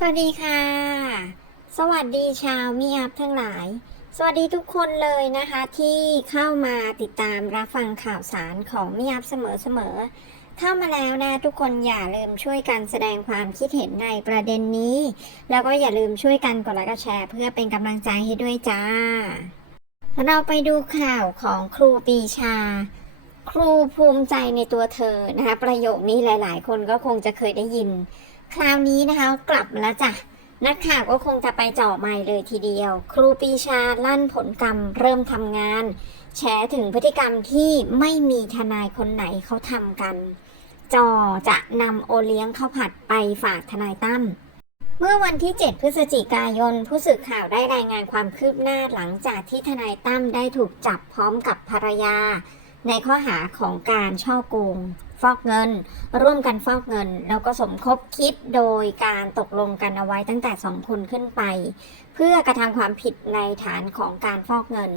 สวัสดีค่ะ สวัสดีชาวมีอัพทั้งหลาย สวัสดีทุกคนเลยนะคะที่เข้ามาติดตามรับฟังข่าวสารของมีอัพเสมอๆ เข้ามาแล้วนะทุกคนอย่าลืมช่วยกันแสดงความคิดเห็นในประเด็นนี้ แล้วก็อย่าลืมช่วยกันกดไลค์กดแชร์เพื่อเป็นกำลังใจให้ด้วยจ้า เราไปดูข่าวของครูปีชาครูภูมิใจในตัวเธอนะคะประโยคนี้หลาย ๆ คนก็คงจะเคยได้ยิน คราวนี้นะคะกลับมาแล้วจ้ะนักข่าวก็คงจะไปเจ่อไมค์เลยทีเดียว ครูปีชาลั่นผลกรรมเริ่มทำงาน แฉถึงพฤติกรรมที่ไม่มีทนายคนไหนเขาทำกัน จอจะนำโอเลี้ยงข้าวผัดไปฝากทนายตั้มเมื่อวันที่ 7 พฤศจิกายน ผู้สื่อข่าวได้รายงานความคืบหน้าหลังจากที่ทนายตั้มได้ถูกจับพร้อมกับภรรยา ในข้อหาของการช่อโกง ฟอกเงิน ร่วมกันฟอกเงิน แล้วก็สมคบคิดโดยการตกลงกันเอาไว้ตั้งแต่สองคนขึ้นไป เพื่อกระทำความผิดในฐานของการฟอกเงิน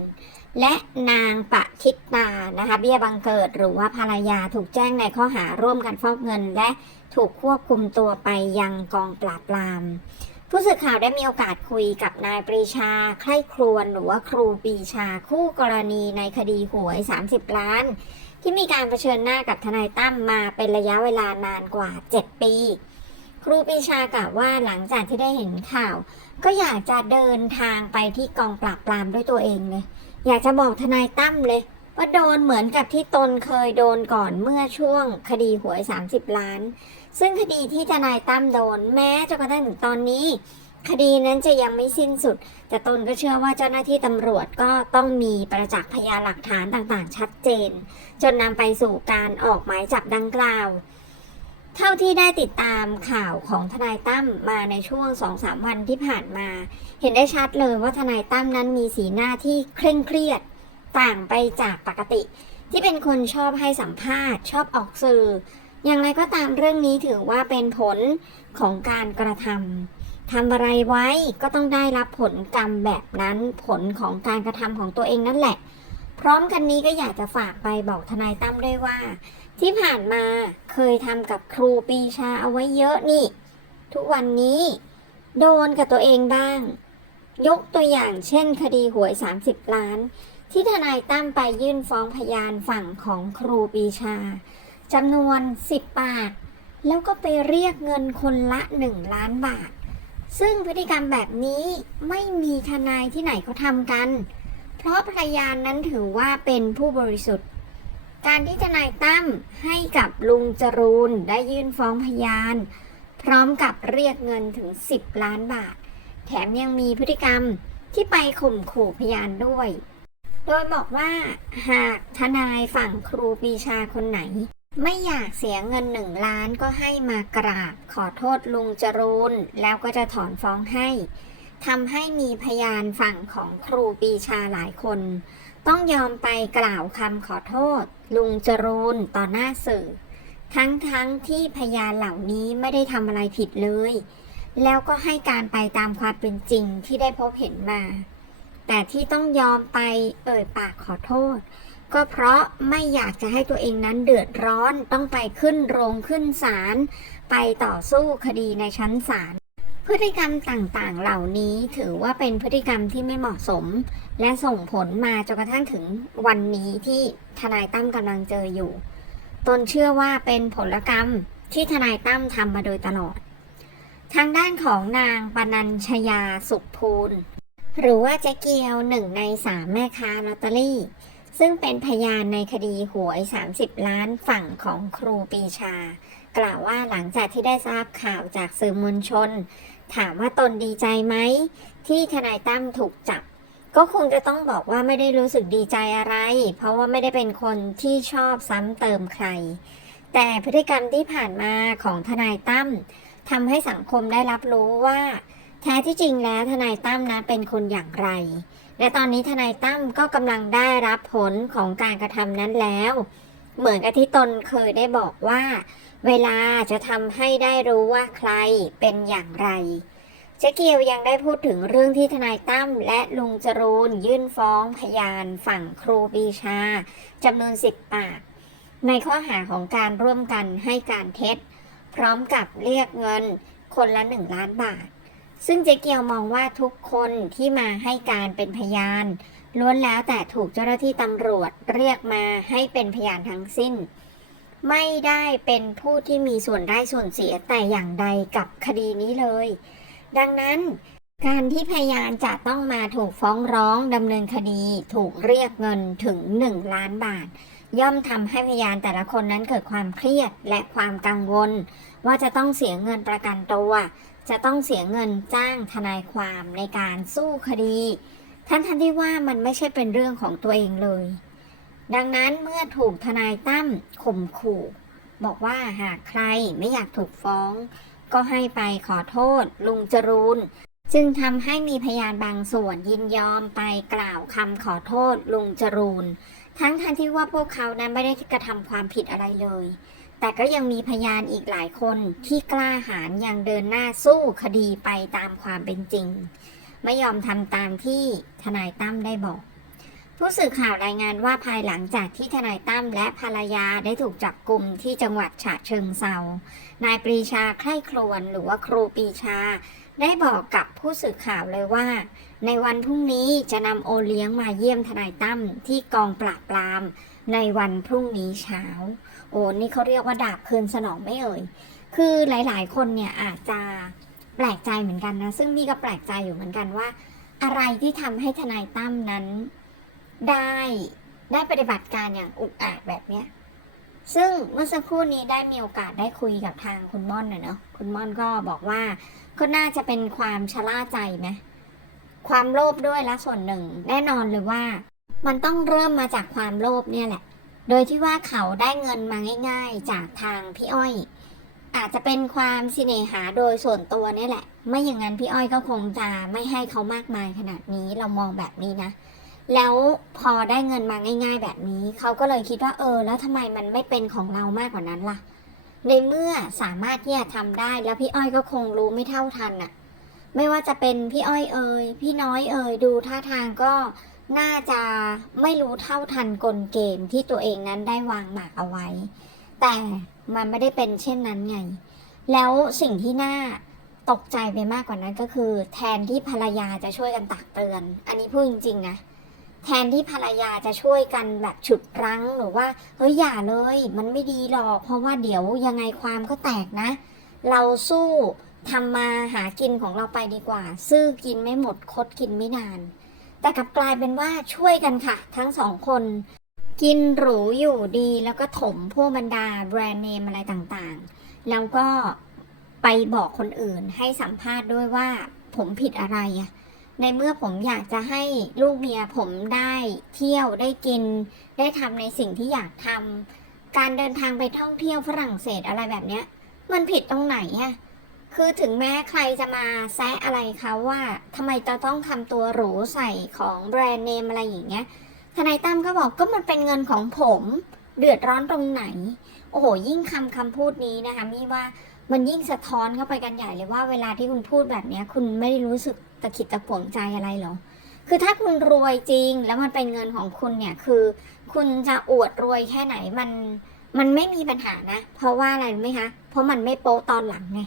และนางปะทิตนานะคะเบี้ยบังเกิดหรือว่าภรรยาถูกแจ้งในข้อหาร่วมกันฟอกเงิน และถูกควบคุมตัวไปยังกองปราบปรามผู้สื่อข่าวได้มีโอกาสคุยกับนายปรีชาไคร่ครวญหรือว่าครูปรีชาคู่กรณีในคดีหวย 30 ล้าน ที่มีการเผชิญหน้ากับทนายตั้มมาเป็นระยะเวลานานกว่า 7 ปี ครูปีชากล่าวว่าหลังจากที่ได้เห็นข่าว ก็อยากจะเดินทางไปที่กองปราบปรามด้วยตัวเองเลย อยากจะบอกทนายตั้มเลยว่าโดนเหมือนกับที่ตนเคยโดนก่อนเมื่อช่วงคดีหวย 30 ล้าน ซึ่งคดีที่ทนายตั้มโดนแม้จนกระทั่งถึงตอนนี้ คดีนั้นจะยังไม่สิ้นสุด แต่ตนก็เชื่อว่าเจ้าหน้าที่ตำรวจก็ต้องมีประจักษ์พยานหลักฐานต่างๆ ชัดเจน จนนำไปสู่การออกหมายจับดังกล่าว เท่าที่ได้ติดตามข่าวของทนายตั้มมาในช่วงสองสามวันที่ผ่านมา เห็นได้ชัดเลยว่าทนายตั้มนั้นมีสีหน้าที่เคร่งเครียดต่างไปจากปกติ ที่เป็นคนชอบให้สัมภาษณ์ ชอบออกสื่อ อย่างไรก็ตามเรื่องนี้ถือว่าเป็นผลของการกระทำ ทำอะไรไว้ก็ต้องได้รับผลกรรมแบบนั้นผลของการกระทำของตัวเองนั่นแหละ พร้อมกันนี้ก็อยากจะฝากไปบอกทนายตั้มด้วยว่า ที่ผ่านมาเคยทำกับครูปีชาเอาไว้เยอะนี่ ทุกวันนี้โดนกับตัวเองบ้าง ยกตัวอย่างเช่นคดีหวย 30 ล้าน ที่ทนายตั้มไปยื่นฟ้องพยานฝั่งของครูปีชาจำนวน 10 ปาก แล้วก็ไปเรียกเงินคนละ 1 ล้านบาท ซึ่งพฤติกรรมแบบนี้ไม่มีทนายที่ไหนเขาทำกัน เพราะพยานนั้นถือว่าเป็นผู้บริสุทธิ์ การที่ทนายตั้มให้กับลุงจรูนได้ยื่นฟ้องพยาน พร้อมกับเรียกเงินถึง 10 ล้านบาท แถมยังมีพฤติกรรมที่ไปข่มขู่พยานด้วย โดยบอกว่าหากทนายฝั่งครูปีชาคนไหน ไม่อยากเสียเงินหนึ่งล้านก็ให้มากราบ ขอโทษลุงจรูนแล้วก็จะถอนฟ้องให้ทำให้มีพยานฝั่งของครูปีชาหลายคน ต้องยอมไปกล่าวคำขอโทษ ลุงจรูนต่อหน้าสื่อ ทั้งๆทที่พยานเหล่านี้ไม่ได้ทำอะไรผิดเลย แล้วก็ให้การไปตามความเป็นจริงที่ได้พบเห็นมา แต่ที่ต้องยอมไปเอ่ยปากขอโทษ ก็เพราะไม่อยากจะให้ตัวเองนั้นเดือดร้อนต้องไปขึ้นโรงขึ้นศาลไปต่อสู้คดีในชั้นศาลพฤติกรรมต่างๆ เหล่านี้ถือว่าเป็นพฤติกรรมที่ไม่เหมาะสม และส่งผลมาจนกระทั่งถึงวันนี้ที่ทนายตั้มกำลังเจออยู่ ตนเชื่อว่าเป็นผลกรรมที่ทนายตั้มทำมาโดยตลอด ทางด้านของนางปนัญชยาสุขภูล หรือว่าเจ๊เกียวหนึ่งในสามแม่ค้าลอตเตอรี่ ซึ่งเป็นพยานในคดีหวย 30 ล้านฝั่งของครูปีชา กล่าวว่าหลังจากที่ได้ทราบข่าวจากสื่อมวลชน ถามว่าตนดีใจไหม ที่ทนายตั้มถูกจับ ก็คงจะต้องบอกว่าไม่ได้รู้สึกดีใจอะไร เพราะว่าไม่ได้เป็นคนที่ชอบซ้ำเติมใคร แต่พฤติกรรมที่ผ่านมาของทนายตั้มทำให้สังคมได้รับรู้ว่า แท้ที่จริงแล้วทนายตั้มนะเป็นคนอย่างไร และตอนนี้ทนายตั้มก็กำลังได้รับผลของการกระทำนั้นแล้ว เหมือนกับที่ตนเคยได้บอกว่า เวลาจะทำให้ได้รู้ว่าใครเป็นอย่างไรเจ๊เกียวยังได้พูดถึงเรื่องที่ทนายตั้มและลุงจรูนยื่นฟ้องพยานฝั่งครูปีชาจำนวนสิบปาก ในข้อหาของการร่วมกันให้การเท็จ พร้อมกับเรียกเงินคนละหนึ่งล้านบาท ซึ่งเจ๊เกียวมองว่าทุกคนที่มาให้การเป็นพยาน ล้วนแล้วแต่ถูกเจ้าหน้าที่ตำรวจเรียกมาให้เป็นพยานทั้งสิ้น ไม่ได้เป็นผู้ที่มีส่วนได้ส่วนเสียแต่อย่างใดกับคดีนี้เลย ดังนั้นการที่พยานจะต้องมาถูกฟ้องร้องดำเนินคดี ถูกเรียกเงินถึง 1 ล้านบาท ย่อมทำให้พยานแต่ละคนนั้นเกิดความเครียดและความกังวล ว่าจะต้องเสียเงินประกันตัว จะต้องเสียเงินจ้างทนายความในการสู้คดีทั้งทันที่ว่ามันไม่ใช่เป็นเรื่องของตัวเองเลย ดังนั้นเมื่อถูกทนายตั้มข่มขู่ บอกว่าหากใครไม่อยากถูกฟ้อง ก็ให้ไปขอโทษ ลุงจรูนจึงทำให้มีพยานบางส่วนยินยอมไปกล่าวคำขอโทษลุงจรูนทั้งทันที่ว่าพวกเขานั้นไม่ได้กระทำความผิดอะไรเลย แต่ก็ยังมีพยานอีกหลายคนที่กล้าหาญยังเดินหน้าสู้คดีไปตามความเป็นจริง ไม่ยอมทำตามที่ทนายตั้มได้บอก ผู้สื่อข่าวรายงานว่าภายหลังจากที่ทนายตั้มและภรรยาได้ถูกจับกลุ่มที่จังหวัดฉะเชิงเซานายปรีชาไคร่ครวญหรือว่าครูปรีชา ได้บอกกับผู้สื่อข่าวเลยว่า ในวันพรุ่งนี้จะนำโอเลี้ยงมาเยี่ยมทนายตั้มที่กองปราบปราม ในวันพรุ่งนี้เช้า โอ้นี่เขาเรียกว่าดาบคืนสนองไม่เอ่ย คือหลายๆ คนเนี่ยอาจจะแปลกใจเหมือนกันนะ ซึ่งมี่ก็แปลกใจอยู่เหมือนกันว่า อะไรที่ทำให้ทนายตั้มนั้นได้ได้ปฏิบัติการอย่างอุกอาจแบบเนี้ย ซึ่งเมื่อสักครู่นี้ได้มีโอกาสได้คุยกับทางคุณม่อนนะเนาะคุณม่อนก็บอกว่าก็น่าจะเป็นความชะล่าใจไหมความโลภด้วยละส่วนหนึ่ง แน่นอนเลยว่า มันต้องเริ่มมาจากความโลภเนี่ยแหละ โดยที่ว่าเขาได้เงินมาง่าย ๆ จากทางพี่อ้อย อาจจะเป็นความสิเนหาโดยส่วนตัวนี่แหละ ไม่อย่างนั้นพี่อ้อยก็คงจะไม่ให้เขามากมายขนาดนี้เรามองแบบนี้นะ แล้วพอได้เงินมาง่าย ๆ แบบนี้ เขาก็เลยคิดว่าเออ แล้วทำไมมันไม่เป็นของเรามากกว่านั้นล่ะ ในเมื่อสามารถที่จะทำได้แล้วพี่อ้อยก็คงรู้ไม่เท่าทันน่ะไม่ว่าจะเป็นพี่อ้อยเอ่ยพี่น้อยเอ่ยดูท่าทางก็ น่าจะไม่รู้เท่าทันกลเกมที่ตัวเองนั้นได้วางหมากเอาไว้ แต่มันไม่ได้เป็นเช่นนั้นไง แล้วสิ่งที่น่าตกใจไปมากกว่านั้นก็คือ แทนที่ภรรยาจะช่วยกันตักเตือน อันนี้พูดจริงๆนะแทนที่ภรรยาจะช่วยกันแบบฉุดรั้งหรือว่าเฮ้ยอย่าเลย มันไม่ดีหรอกเพราะว่าเดี๋ยวยังไงความก็แตกนะ เราสู้ทำมาหากินของเราไปดีกว่า ซื้อกินไม่หมดคดกินไม่นาน แต่กลับกลายเป็นว่าช่วยกันค่ะ ทั้งสองคน กินหรูอยู่ดีแล้วก็ถมพวกบรรดาแบรนด์เนมอะไรต่างๆ แล้วก็ไปบอกคนอื่นให้สัมภาษณ์ด้วยว่าผมผิดอะไรอะในเมื่อผมอยากจะให้ลูกเมียผมได้เที่ยวได้กิน ได้ทำในสิ่งที่อยากทำการเดินทางไปท่องเที่ยวฝรั่งเศสอะไรแบบเนี้ย มันผิดตรงไหนอะ คือถึงแม้ใครจะมาแซะอะไรเขาว่าทำไมจะต้องทำตัวหรูใส่ของแบรนด์เนมอะไรอย่างเงี้ยทนายตั้มก็บอกก็มันเป็นเงินของผม เดือดร้อนตรงไหน โอ้โห ยิ่งคำคำพูดนี้นะคะมี่ว่ามันยิ่งสะท้อนเข้าไปกันใหญ่เลยว่าเวลาที่คุณพูดแบบนี้คุณไม่ได้รู้สึกตะขิดตะขวงใจอะไรหรอ คือถ้าคุณรวยจริงแล้วมันเป็นเงินของคุณเนี่ยคือ คุณจะอวดรวยแค่ไหนมันมันไม่มีปัญหานะ เพราะว่าอะไรไหมคะ เพราะมันไม่โป๊ตอนหลังไง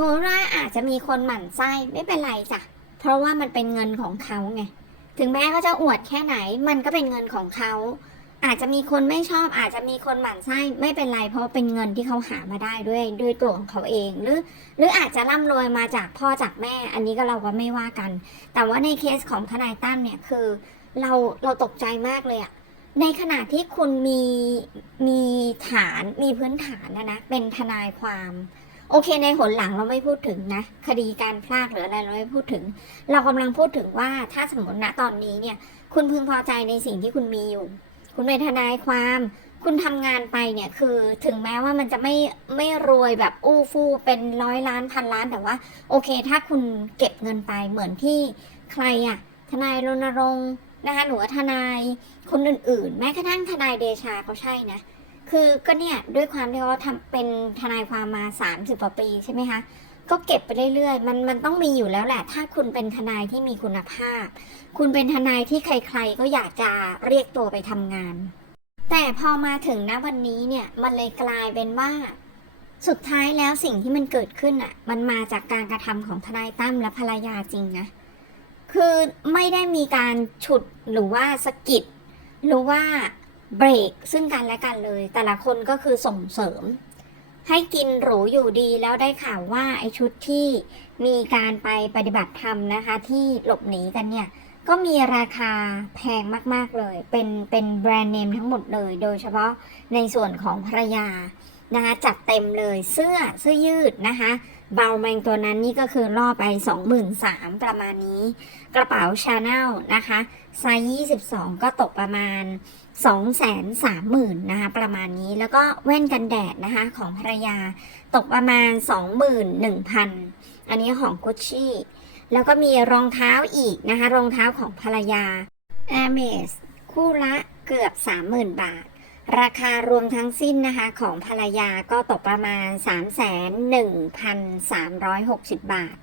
มมติว่าอาจจะมีคนหมั่นไส้ไม่เป็นไรจ้ะ เพราะว่ามันเป็นเงินของเขาไง ถึงแม้เขาจะอวดแค่ไหน มันก็เป็นเงินของเขา อาจจะมีคนไม่ชอบ อาจจะมีคนหมั่นไส้ไม่เป็นไร เพราะเป็นเงินที่เขาหามาได้ด้วยด้วยตัวของเขาเอง หรือ หรืออาจจะร่ำรวยมาจากพ่อจากแม่ อันนี้ก็เราก็ไม่ว่ากัน แต่ว่าในเคสของทนายตั้มเนี่ยคือเราเราตกใจมากเลยอะในขณะที่คุณมีมีฐานมีพื้นฐานนะนะเป็นทนายความ โอเคในหนหลังเราไม่พูดถึงนะ คดีการพลากหรืออะไรเราไม่พูดถึง เรากำลังพูดถึงว่าถ้าสมมติณตอนนี้เนี่ย คุณพึงพอใจในสิ่งที่คุณมีอยู่ คุณเป็นทนายความ คุณทำงานไปเนี่ยคือถึงแม้ว่ามันจะไม่ไม่รวยแบบอู้ฟู่เป็นร้อยล้านพันล้านแต่ว่า โอเค ถ้าคุณเก็บเงินไปเหมือนที่ใครอะทนายรณรงค์นะคะหรือว่าทนายคนอื่นๆ แม้กระทั่งทนายเดชาเขาใช่นะ คือก็เนี่ยด้วยความที่เขาทำเป็นทนายความมา30กว่าปีใช่ไหมคะก็เก็บไปเรื่อยๆ มันมันต้องมีอยู่แล้วแหละ ถ้าคุณเป็นทนายที่มีคุณภาพ คุณเป็นทนายที่ใครๆ ก็อยากจะเรียกตัวไปทำงาน แต่พอมาถึงณวันนี้เนี่ยมันเลยกลายเป็นว่า สุดท้ายแล้วสิ่งที่มันเกิดขึ้นอะ มันมาจากการกระทำของทนายตั้มและภรรยาจริงนะ คือไม่ได้มีการฉุดหรือว่าสะกิดหรือว่า เบรกซึ่งกันและกันเลย แต่ละคนก็คือส่งเสริม ให้กินหรูอยู่ดีแล้วได้ข่าวว่าไอชุดที่มีการไปปฏิบัติธรรมนะคะ ที่หลบหนีกันเนี่ย ก็มีราคาแพงมากๆเลย เป็นเป็นแบรนด์เนมทั้งหมดเลย โดยเฉพาะในส่วนของภรรยานะคะจัดเต็มเลยเสื้อเสื้อยืดนะคะ เบลแมงตัวนั้นนี่ก็คือล่อไป 23,000ประมาณนี้ กระเป๋าชาแนลนะคะไซส์22 ก็ตกประมาณ 230,000นะคะประมาณนี้แล้วก็แว่นกันแดดนะคะของภรรยาตกประมาณ 21,000 อันนี้ของกุชชี่แล้วก็มีรองเท้าอีกนะคะ รองเท้าของภรรยา a i r m e s คู่ละเกือบ 30,000 บาท ราคารวมทั้งสิ้นนะคะของภรรยาก็ตกประมาณ 3,1,360 บาท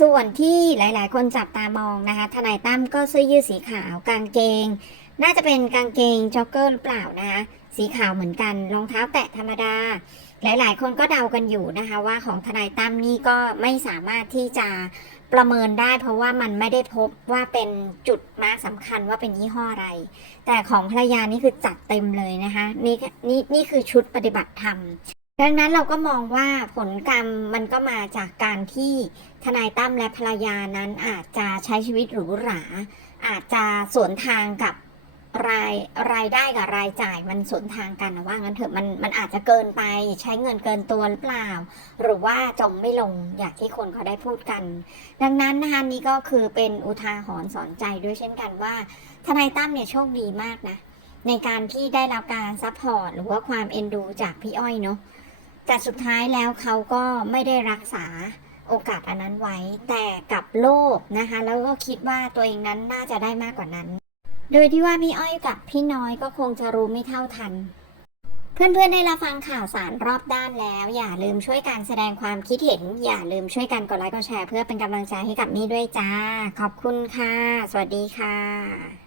ส่วนที่หลายๆ คนจับตามองนะคะทนายตั้มก็เสื้อยืดสีขาวกางเกง น่าจะเป็นกางเกงจ็อกเกอร์หรือเปล่านะคะสีขาวเหมือนกันรองเท้าแตะธรรมดา หลายๆ คนก็เดากันอยู่นะคะว่าของทนายตั้มนี่ก็ไม่สามารถที่จะ ประเมินได้เพราะว่ามันไม่ได้พบว่าเป็นจุดมาร์กสำคัญว่าเป็นยี่ห้ออะไร แต่ของภรรยานี่คือจัดเต็มเลยนะคะนี่นี่นี่คือชุดปฏิบัติธรรมดังนั้นเราก็มองว่าผลกรรมมันก็มาจากการที่ทนายตั้มและภรรยานั้นอาจจะใช้ชีวิตหรูหรา อาจจะสวนทางกับ รายรายได้กับรายจ่ายมันสวนทางกันนะว่างั้นเถอะมันมันอาจจะเกินไปใช้เงินเกินตัวหรือเปล่า หรือว่าจมไม่ลงอย่างที่คนเขาได้พูดกัน ดังนั้นนะคะนี่ก็คือเป็นอุทาหรณ์สอนใจด้วยเช่นกันว่าทนายตั้มเนี่ยโชคดีมากนะ ในการที่ได้รับการซัพพอร์ตหรือว่าความเอ็นดูจากพี่อ้อยเนาะแต่สุดท้ายแล้วเขาก็ไม่ได้รักษาโอกาสอันนั้นไว้ แต่กับโลภนะคะ แล้วก็คิดว่าตัวเองนั้นน่าจะได้มากกว่านั้น โดยที่ว่าพี่อ้อยกับพี่น้อยก็คงจะรู้ไม่เท่าทัน เพื่อนๆได้รับฟังข่าวสารรอบด้านแล้ว อย่าลืมช่วยกันแสดงความคิดเห็น อย่าลืมช่วยกันกดไลค์กดแชร์เพื่อเป็นกำลังใจให้กับมี่ด้วยจ้า ขอบคุณค่ะ สวัสดีค่ะ